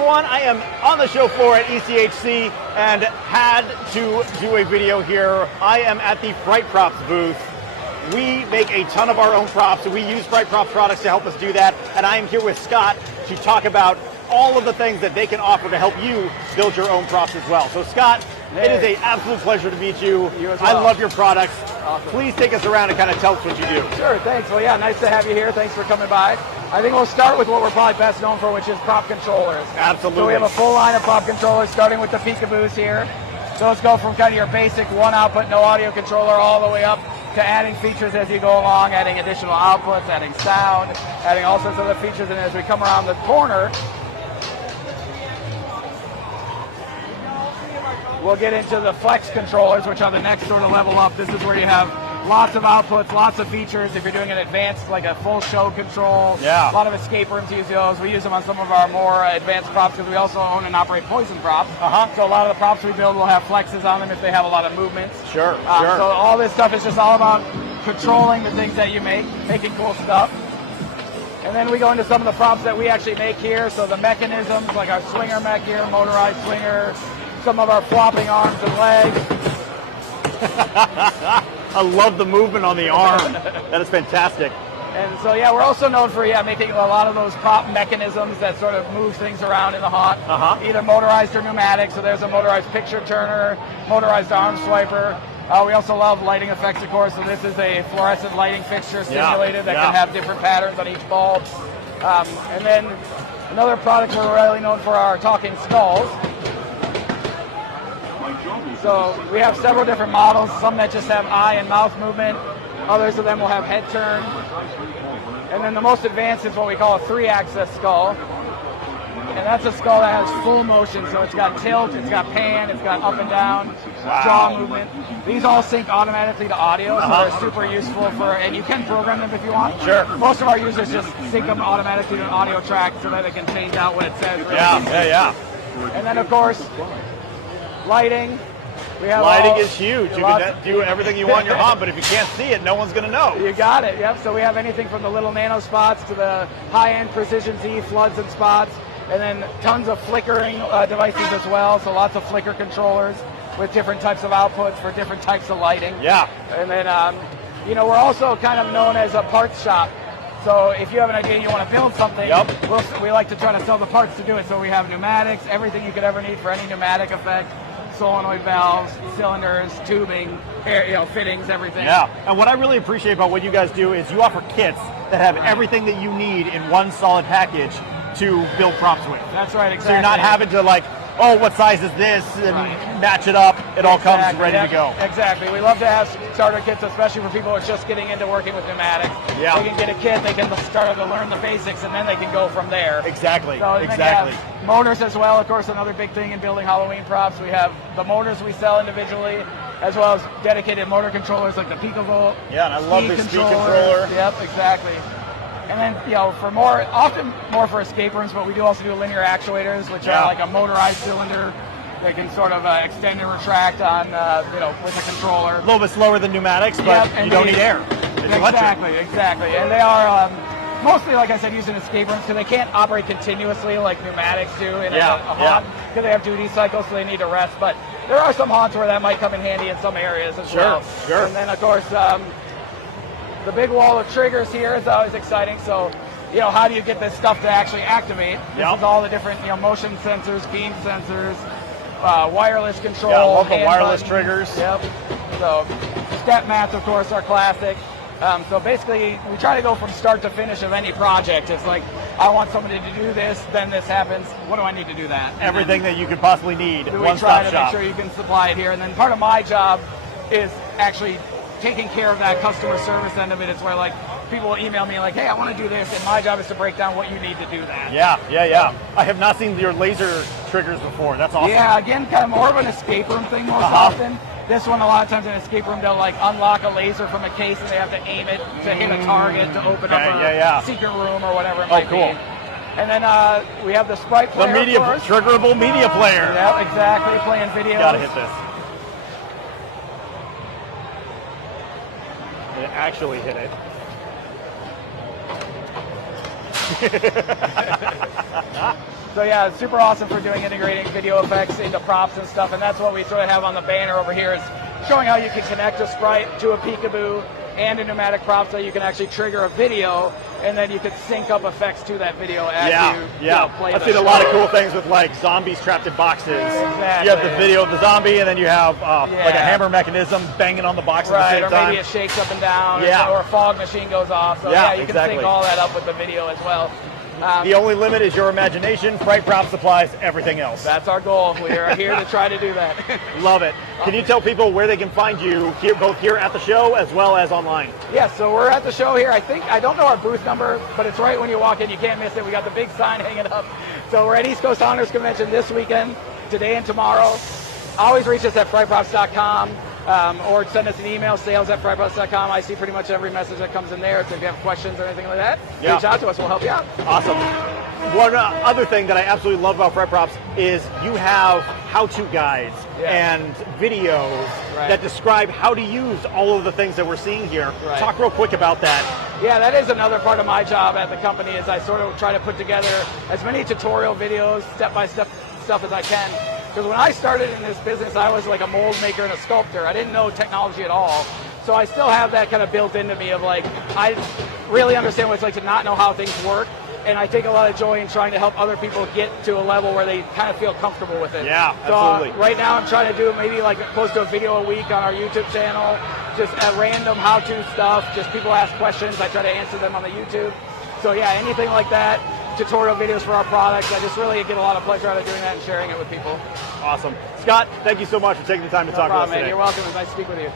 everyone. I am on the show floor at ECHC and had to do a video here. I am at the Fright Props booth. We make a ton of our own props, so we use Fright Props products to help us do that. And I am here with Scott to talk about all of the things that they can offer to help you build your own props as well. So Scott, It is an absolute pleasure to meet you. You as well. I love your products. Awesome. Please take us around and kind of tell us what you do. Sure, thanks. Well, yeah, nice to have you here. Thanks for coming by. I think we'll start with what we're probably best known for, which is prop controllers. Absolutely. So we have a full line of prop controllers, starting with the Peekaboos here. Those go from kind of your basic one output, no audio controller, all the way up to adding features as you go along, adding additional outputs, adding sound, adding all sorts of other features. And as we come around the corner, we'll get into the flex controllers, which are the next sort of level up. This is where you have lots of outputs, lots of features. If you're doing an advanced, like a full show control, yeah. A lot of escape rooms use those. We use them on some of our more advanced props because we also own and operate poison props. So a lot of the props we build will have flexes on them if they have a lot of movements. Sure. So all this stuff is just all about controlling the things that you make, making cool stuff. And then we go into some of the props that we actually make here. So the mechanisms, like our swinger mech here, motorized swinger, some of our flopping arms and legs. I love the movement on the arm. That is fantastic. And so, yeah, we're also known for making a lot of those prop mechanisms that sort of move things around in the hot, either motorized or pneumatic. So there's a motorized picture turner, motorized arm swiper. We also love lighting effects, of course. So this is a fluorescent lighting fixture simulated that can have different patterns on each bulb. And then another product we're really known for are talking skulls. So we have several different models, some that just have eye and mouth movement, others of them will have head turn. And then the most advanced is what we call a 3-axis skull. And that's a skull that has full motion, so it's got tilt, it's got pan, it's got up and down, jaw movement. These all sync automatically to audio, so they're super useful for, and you can program them if you want. Sure. Most of our users just sync them automatically to an audio track so that it can change out what it says. Really Yeah. And then, of course, lighting. Lighting is huge. You can do everything you want in your home, but if you can't see it, no one's going to know. You got it, yep. So we have anything from the little nano spots to the high-end Precision Z floods and spots, and then tons of flickering devices as well, so lots of flicker controllers with different types of outputs for different types of lighting. Yeah. And then, we're also kind of known as a parts shop. So if you have an idea and you want to build something, we like to try to sell the parts to do it. So we have pneumatics, everything you could ever need for any pneumatic effect. Solenoid valves, cylinders, tubing, fittings, everything. Yeah, and what I really appreciate about what you guys do is you offer kits that have everything that you need in one solid package to build props with. That's right, exactly. So you're not having to what size is this, and match it up. It all comes ready to go. Exactly. We love to have starter kits, especially for people who are just getting into working with pneumatics. Yeah. They can get a kit, they can start to learn the basics, and then they can go from there. Exactly. So exactly. Motors as well, of course, another big thing in building Halloween props. We have the motors we sell individually, as well as dedicated motor controllers like the Picavolt. Yeah, and I love the speed controller. Yep, exactly. And then, for often more for escape rooms, but we do also do linear actuators, which are like a motorized cylinder. They can sort of extend and retract on, with a controller. A little bit slower than pneumatics, but you don't need air. It's electric. Exactly. And they are mostly, like I said, used in escape rooms because they can't operate continuously like pneumatics do in a haunt because they have duty cycles, so they need to rest. But there are some haunts where that might come in handy in some areas as well. Sure. And then, of course, the big wall of triggers here is always exciting. So, how do you get this stuff to actually activate? This is all the different, motion sensors, beam sensors, wireless control. Yeah, I love the wireless triggers. Yep. So, step mats, of course, are classic. So basically, we try to go from start to finish of any project. It's like, I want somebody to do this, then this happens. What do I need to do that? Everything that you could possibly need. We try to make sure you can supply it here. And then part of my job is actually taking care of that customer service end of it. It's where people will email me hey, I want to do this, and my job is to break down what you need to do that. Yeah. I have not seen your laser triggers before. That's awesome. Yeah, again, kind of more of an escape room thing most often. This one, a lot of times in an escape room, they'll unlock a laser from a case and they have to aim it to hit a target to open up a secret room or whatever it might be. And then we have the Sprite player. The triggerable media player. Yeah, exactly. Playing videos. Gotta hit this. It actually hit it. So yeah, it's super awesome for doing integrating video effects into props and stuff, and that's what we sort of have on the banner over here, is showing how you can connect a sprite to a peekaboo and a pneumatic prop so you can actually trigger a video, and then you can sync up effects to that video as you know, play I've the seen a show. lot of cool things with like zombies trapped in boxes. Exactly. You have the video of the zombie, and then you have like a hammer mechanism banging on the box at the same or time. maybe it shakes up and down, Yeah. or a fog machine goes off. So Yeah, you can exactly. sync all that up with the video as well. The only limit is your imagination. Fright Prop supplies everything else. That's our goal. We are here to try to do that. Love it. Can you tell people where they can find you here, both here at the show as well as online? Yeah, so we're at the show here. I don't know our booth number, but it's right when you walk in. You can't miss it. We got the big sign hanging up. So we're at East Coast Honors Convention this weekend, today and tomorrow. Always reach us at frightprops.com. Or send us an email, sales@frightprops.com. I see pretty much every message that comes in there. So if you have questions or anything like that, reach out to us. We'll help you out. Awesome. One other thing that I absolutely love about Fright Props is you have how-to guides and videos that describe how to use all of the things that we're seeing here. Talk real quick about that. Yeah, that is another part of my job at the company, is I sort of try to put together as many tutorial videos, step-by-step stuff as I can. Because when I started in this business, I was like a mold maker and a sculptor. I didn't know technology at all. So I still have that kind of built into me of like, I really understand what it's like to not know how things work. And I take a lot of joy in trying to help other people get to a level where they kind of feel comfortable with it. Yeah, so, absolutely. Right now I'm trying to do maybe like close to a video a week on our YouTube channel, just at random how-to stuff, just people ask questions, I try to answer them on the YouTube. So yeah, anything like that, tutorial videos for our products, I just really get a lot of pleasure out of doing that and sharing it with people. Awesome. Scott, thank you so much for taking the time to talk to us today. You're welcome. It was nice to speak with you.